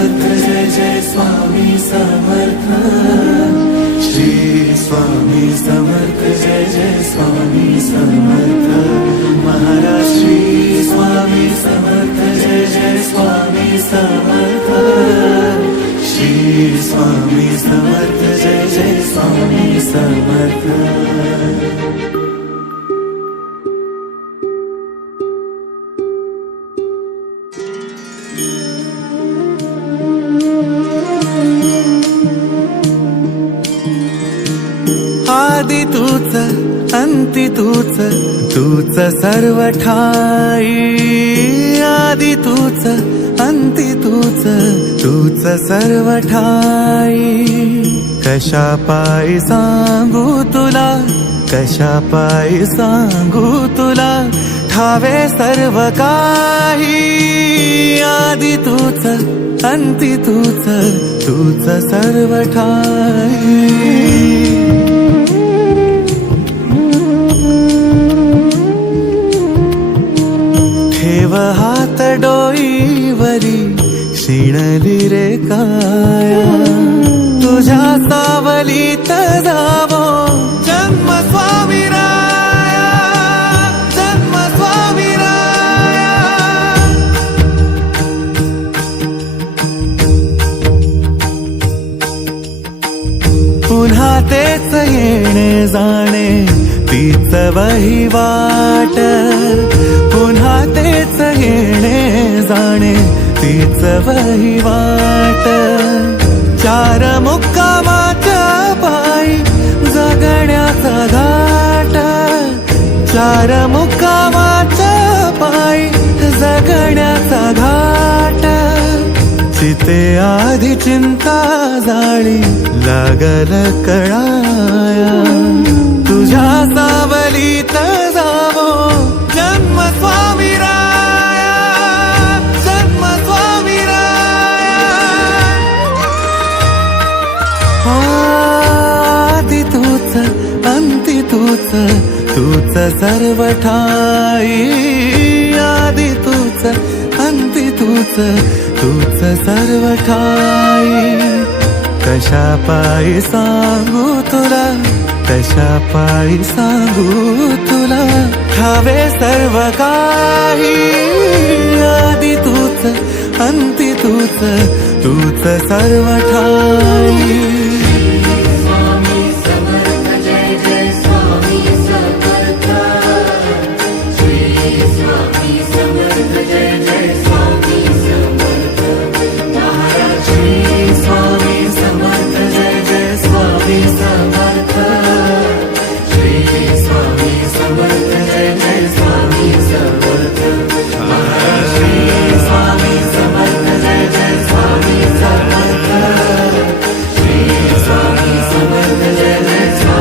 समर्थ जय जय स्वामी समर्थ श्री स्वामी समर्थ जय जय स्वामी समर्थ महाराज श्री स्वामी समर्थ जय जय स्वामी समर्थ श्री स्वामी समर्थ जय जय स्वामी समर्थ। आदि तूच अंती तूच तूच सर्व ठाई आदि तूच अंती तूच तूच सर्व ठाई कशा पायी सांगू तुला कशा पायी सांगू तुला ठावे सर्व काही आदि तूच अंती तूच तूच सर्व ठाई। ठेव हात डोईवरी क्षीणली रे काया तुझ्या सावलीत जावो जन्म स्वामी राया जन्म स्वामी राया। पुन्हा तेच येणे जाणे तीच वहिवाट पुन्हा तेच येणे जाणे तीच वहिवाट चार मुक्कामाच्या पायी जगण्याचा घाट चार मुक्कामाच्या पायी जगण्याचा घाट चिते आधी चिंता जाळी लागल कळाया तुझ्या सावलीत जावो जन्म स्वामी राया जन्म स्वामी राया। आदि तूच अंती तूच तूच सर्व ठाई आदि तूच अंती तूच तूच सर्व ठाई कशा पायी सांगू तुला कशा पायी सांगू तुला ठावे सर्व काही आदि तूच अंती तूच तूच सर्व ठाई।